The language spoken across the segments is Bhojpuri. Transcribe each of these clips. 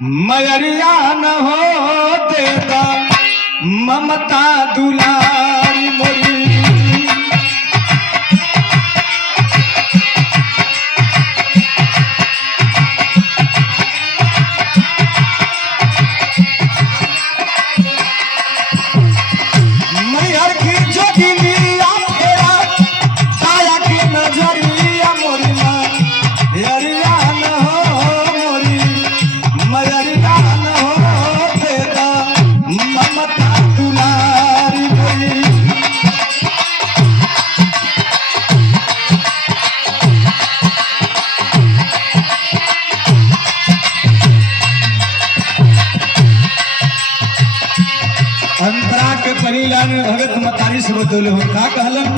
मयरिया न हो देता ममता दुलारी मोरी। मैहर की जोगिनिया फेरा काया की नजरिया मोरी मयरिया न हो मोरी मयरिया न हो देता ममता दुलारी मोरी। अंतरा के परिला में भगत मतारी से बतौले हो का कहलन।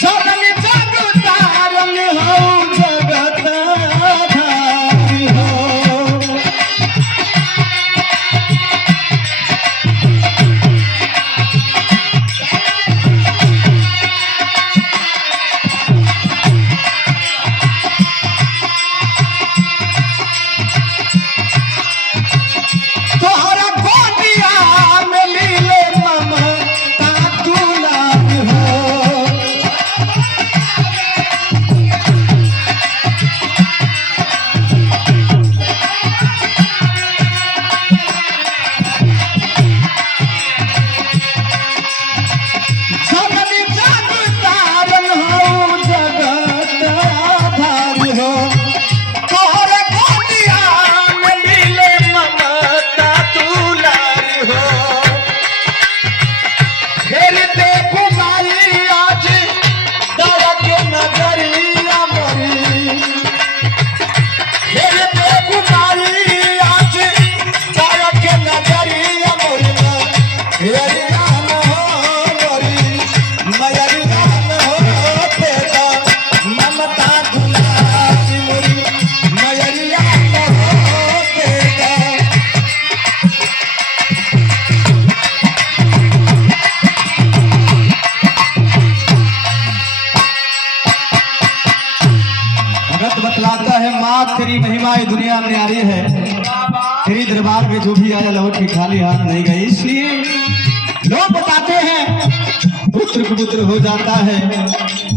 जगन जग तारन हो जगत धारी हो। तोहरा गोदिया में मिले ममता दुलारी हो। जगन जग तारन हो जगत आधारी हो। तोहरे गोदिया में मिले ममता दुलारी हो। फिर ते घुमाई आज दया के नजरिया मोरी। फिर ते घुमाई आज दया के नजरिया मोरी मयरिया न हो मोरी मयरिया न हो तेरा ममता दुलारी मोरी मयरिया न हो तेरा। भगत बतलाता है माँ तेरी महिमा ये दुनिया में न्यारी है। तेरी दरबार में जो भी आया लौट के खाली हाथ नहीं गए। इसलिए लोग बताते हैं पुत्र कुपुत्र हो जाता है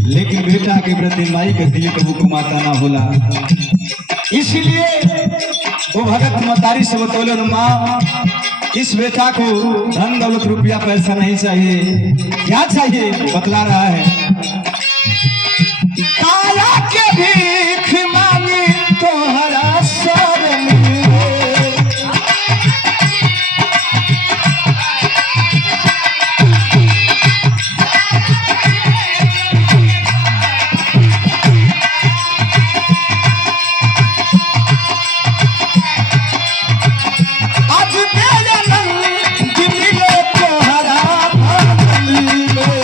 लेकिन बेटा के प्रति माई के दिल कबू कुमाता ना होला। इसलिए वो भगत मतारी से बतौले माँ इस बेटा को धन दौलत रुपया पैसा नहीं चाहिए। क्या चाहिए बतला रहा है। काया के भीख मांगी तोहरा शरण में। आज मेरे नंद मिले तोहरा भजन में।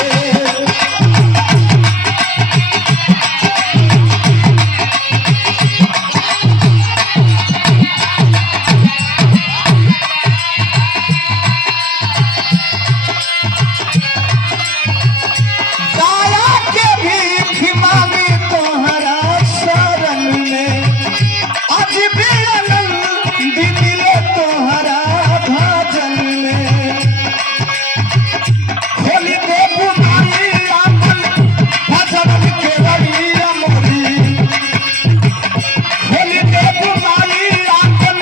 काया के भीख मांगी तोहरा शरण में। आज भी आनंद मिले तोहरा भजन में। खोली दे बुनाई आपन भजन के बड़िया मोरी। खोली दे बुनाई आपन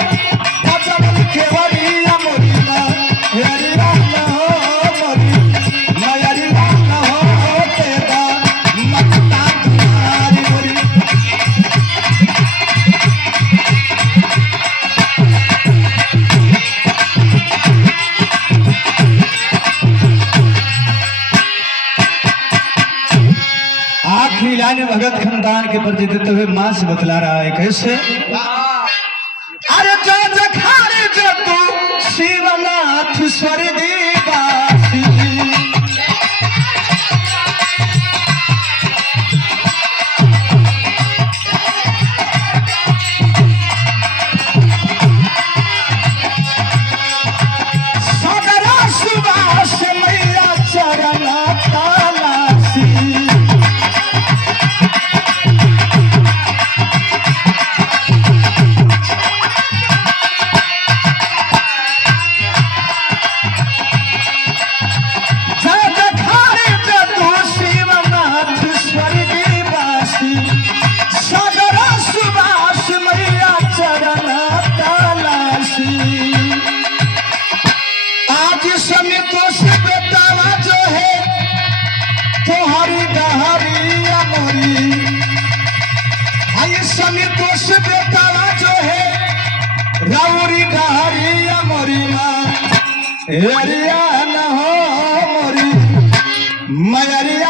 भजन के बड़िया मोरी मयरिया न हो मोरी मयरिया न हो तेरा ममता दुलारी मोरी। आखिरी लाइन भगत खानदान के प्रति देते हुए माँ से बतला रहा है कैसे। अरे जो जखारे जो तू शिवनाथ स्वर्गवासी। सगरा सुबास मैया चरण तालासी। रावरी डहरिया मोरी आई सनी दोष बेटावा जो है रावरी डहरिया मोरी माँ एरिया न हो मोरी मयरिया